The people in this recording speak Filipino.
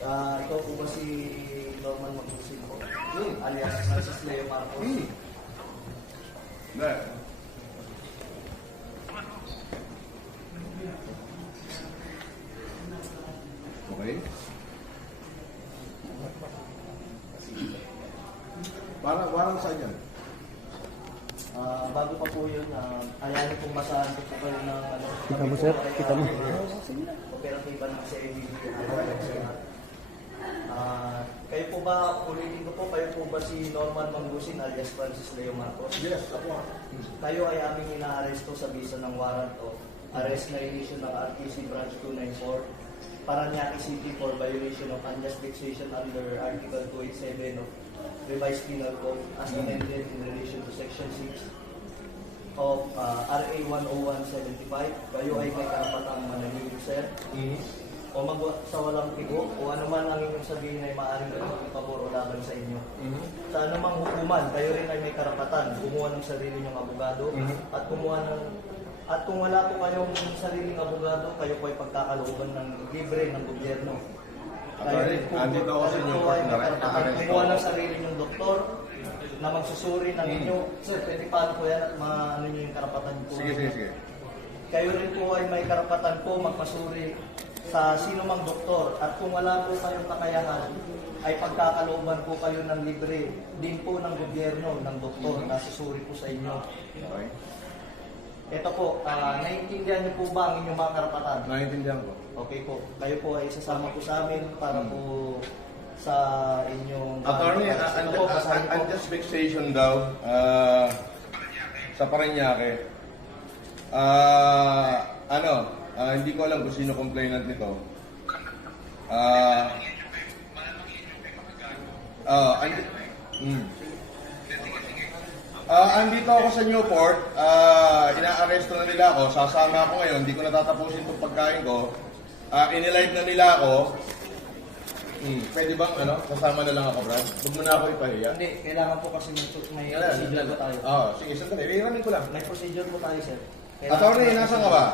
Ikaw po ba si Norman Magusin po? Alias Francis Leo Marcos? Hindi. Okay. Parang saan yan? Bago pa po yun, ayanin pong basahan ko po kayo ng ano. Kita mo, sir? Kita mo. Operatiba ng CIDD. Kayo po ba, ulitin ko po, kayo po ba si Norman Magusin alias Francis Leo Marcos? Yes, ako. Kayo ay aming inaaresto sa bisa ng warrant of arrest na issue ng RTC Branch 294 Paranaque City for violation of unjust vexation under Article 287 of Revised Penal Code as amended in relation to Section 6 of RA 10175. Kayo ay may karapatang manahimik, sir. O sa walang tigo, o ano man ang inyong sabihin ay maaaring gawin pabor o laban sa inyo. Sa anumang hukuman, kayo rin ay may karapatan kumuha ng sarili niyong abogado at kumuha ng at kung wala po kayong sariling abogado, kayo po ay pagkakalooban ng libre ng gobyerno. Kayo rin po, andito ako sa inyo, ay may karapatan kumuha ng sarili niyong doktor na magsusuri ng inyo. Sir, pwede paano po yan at maano niyo yung karapatan po? Sige. Kayo rin po ay may karapatan po magpasuri sa sino mang doktor at kung wala po kayong kakayahan ay pagkakalooban po kayo ng libre din po ng gobyerno ng doktor na susuri po sa inyo. Okay. Ito po, naiintindihan niyo po ba ang inyong mga karapatan? Naiintindihan ko. Okay po, kayo po ay isasama po sa amin para po sa inyong... Attorney, ito po, basahin po. unjust vexation daw sa Paranaque. Hindi ko alam kung sino complainant nito. Andito ako sa Newport, ina-arresto na nila ako, sasama ako ngayon, hindi ko natatapusin itong pagkain ko. Inilive na nila ako. Pwede bang sasama na lang ako, Brad? Huwag mo na ako ipahiya. Hindi, kailangan po kasi may procedure po tayo. Sige, sandali. Iramin ko lang. May procedure po tayo, sir. Attorney, nasaan ka ba?